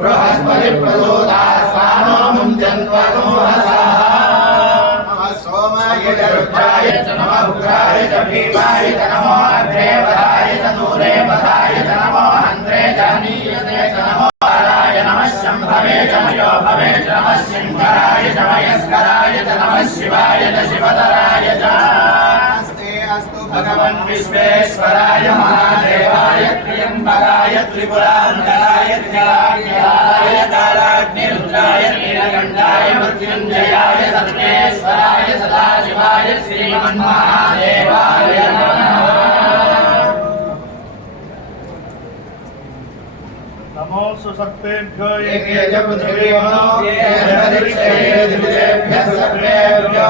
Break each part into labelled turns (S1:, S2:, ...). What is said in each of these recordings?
S1: बृहस्पतिप्रसोदा स्वानो मुञ्जन्त्वगोहसः सोमाय च रुद्राय च नमः उग्राय च भीमाय च नमो अग्रेवराय च दूरेवराय च नमो हन्त्रे च नीयसे च नमो हराय नमः शम्भवे च मयो भवे च नमः शङ्कराय च मयस्कराय च नमः शिवाय च शिवतराय च भगवन् विश्वेश्वराय महादेवाय त्र्यम्बकाय त्रिपुरान्तकाय त्रिजलाय कालाग्निरुद्राय नीलकण्ठाय मृत्युञ्जयाय सर्वेश्वराय सदाशिवाय श्रीमन्महादेवाय नमः। पृथिवीमनो येभ्यः सर्वेभ्यो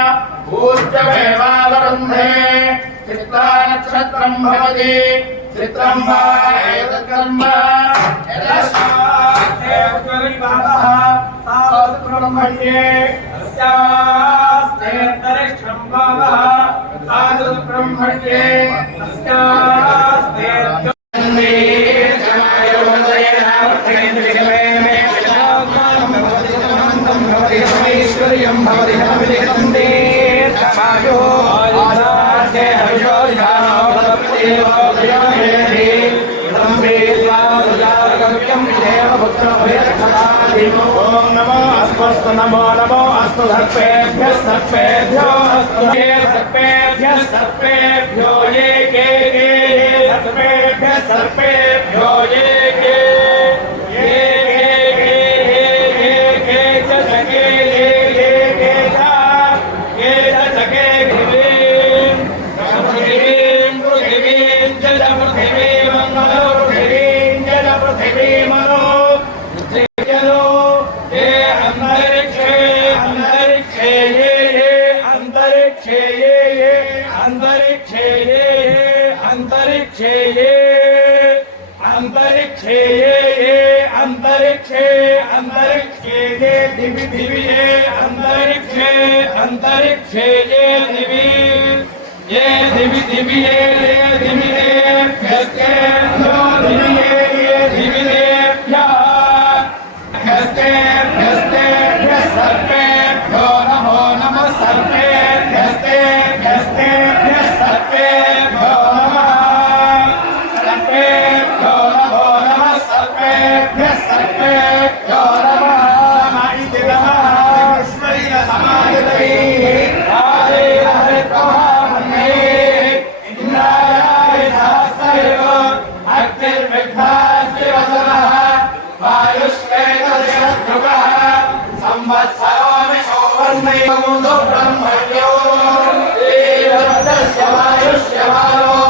S1: स्वामुञ्चन्वगोहसः ूर्जमेवावरुन्धे चित्तानक्षत्रम् भवति चित्रम् वा एतत्कर्म पुत्रभयक्षदादिमो
S2: ॐ नमो अस्तु नमो नमो अस्तु सर्पेभ्यः सर्पेभ्यो अस्तु ये सर्पेभ्यः सर्पेभ्यो ये के ये ये अंतरिक्षे ये ये अंतरिक्षे ये ये अंतरिक्षे ये ये अंतरिक्षे ये अंतरिक्षे ये ये अंतरिक्षे अंतरिक्षे ब्रह्मण्यो देवस्य वायुष्यवायो